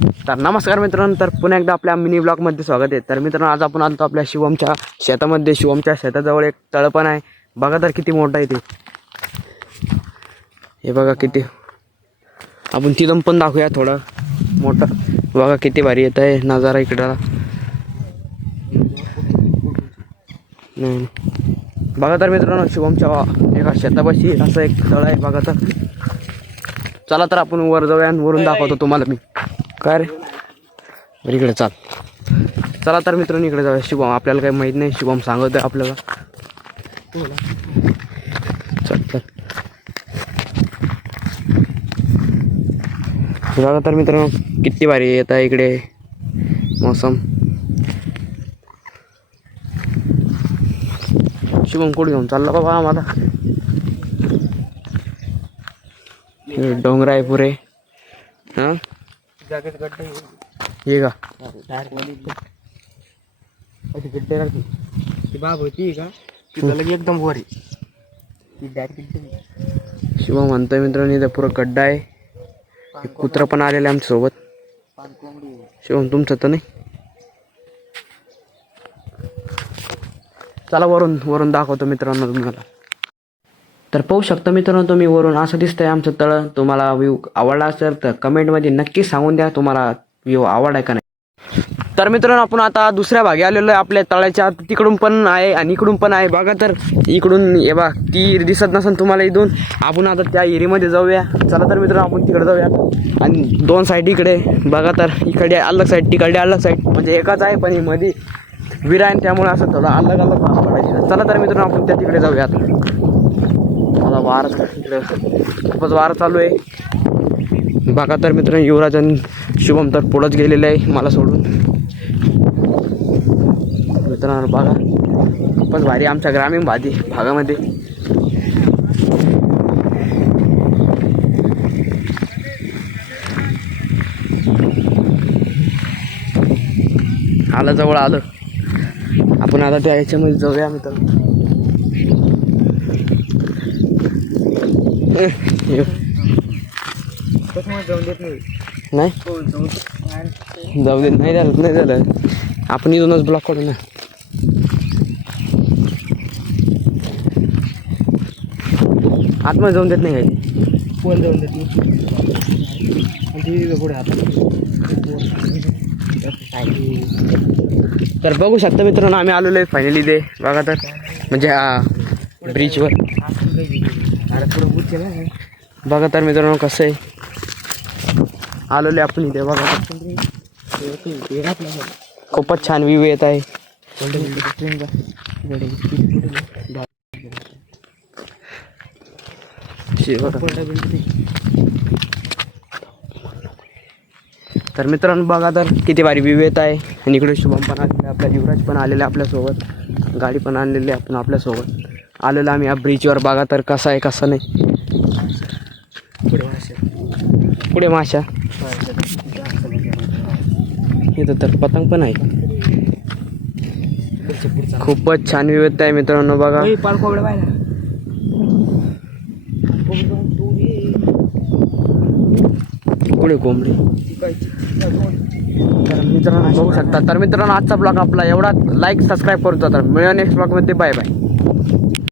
तर नमस्कार मित्रांनो, तर पुन्हा एकदा आपल्या मिनी ब्लॉगमध्ये स्वागत आहे. तर मित्रांनो, आज आपण आलो आपल्या शिवमच्या शेतामध्ये. शिवमच्या शेताजवळ एक तळ पण आहे. बघा तर किती मोठं आहे ते. हे बघा किती, आपण तिथून पण दाखवूया थोडं मोठं. बघा किती भारी येत आहे नजारा इकडं. नाही बघा तर मित्रांनो, शिवमच्या एका शेतापाशी असं एक तळ आहे. बघा तर चला तर आपण वर जाऊया आणि वरून दाखवतो तुम्हाला मी. काय रे बरं, इकडे चाल. चला तर मित्रांनो इकडे जाऊया. शिवम आपल्याला काही माहीत नाही, शिवम सांगत आहे आपल्याला. चल चल. बघा तर मित्रांनो किती भारी येत आहे इकडे मौसम. शिवम कुठे घेऊन चालला बाबा आम्हाला? डोंगर आहे पुरे. हां ये का गड्डे राहते ती बाब होती का तिला लगे एकदम वर आहे ती डायरेक्ट. शिवम म्हणतोय मित्रांनो इथं पुरं गड्डा आहे. एक कुत्रं पण आलेलं आहे आमच्यासोबत. शिवम तुमचं तर नाही. चला वरून वरून दाखवतो मित्रांनो तुम्हाला. तर पाहू शकता मित्रांनो तुम्ही वरून असं दिसतंय आमचं तळ. तुम्हाला व्ह्यू आवडला असेल तर कमेंटमध्ये नक्की सांगून द्या तुम्हाला व्ह्यू आवडलाय का नाही. तर मित्रांनो आपण आता दुसऱ्या भागी आलेलो आहे आपल्या तळाच्या. तिकडून पण आहे आणि इकडून पण आहे. बघा तर इकडून हे बघा ती दिसत नसेल तुम्हाला इथून. आपण आता त्या एरियामध्ये जाऊया. चला तर मित्रांनो आपण तिकडे जाऊया. आणि दोन साईड इकडे बघा तर इकडे अलग साईड तिकडे अलग साईड म्हणजे एकच आहे पण मध्ये विरा आहे त्यामुळे असं थोडं अलग अलग भाग पडायचे. चला तर मित्रांनो आपण त्या तिकडे जाऊया. आता वारा खूपच वारा चालू आहे. बघा तर मित्रांनो युवराज आणि शुभम तर पुढंच गेलेलं आहे मला सोडून. मित्रांनो बघा खूपच भारी आमच्या ग्रामीण भागामध्ये. आलं जवळ आलं. आपण आता त्या याच्यामध्ये जाऊया मित्रांनो. जाऊन देत नाही. नाही जाऊ देत नाही झालं नाही झालं. आपण इथूनच ब्लॉक करू ना. आतमध्ये जाऊन देत नाही काही. कोण जाऊन देत नाही पुढे आता. तर बघू शकता मित्रांनो आम्ही आलेलो आहे फायनली ते. बघा तर म्हणजे ब्रिजवर. बघा तर मित्रांनो कसं आहे आलेलो आहे आपण इथे. बघा खूपच छान व्ह्यू येत आहे. तर मित्रांनो बघा तर किती भारी व्ह्यू येत आहे. आणि इकडे शुभम पण आलेले, आपला युवराज पण आलेला आपल्यासोबत. गाडी पण आणलेली आपण आपल्यासोबत आलेलो आम्ही या ब्रिजवर. बघा तर कसं आहे कसं नाही. पुढे माशा इथं तर पतंग पण आहे. खूपच छान व्ह्यू येत आहे मित्रांनो. बघा पुढे कोंबडी. तर मित्रांनो बघू शकता. तर मित्रांनो आजचा ब्लॉग आपला एवढा. लाईक सबस्क्राईब करतो. तर मिळूया नेक्स्ट ब्लॉगमध्ये. Bye bye.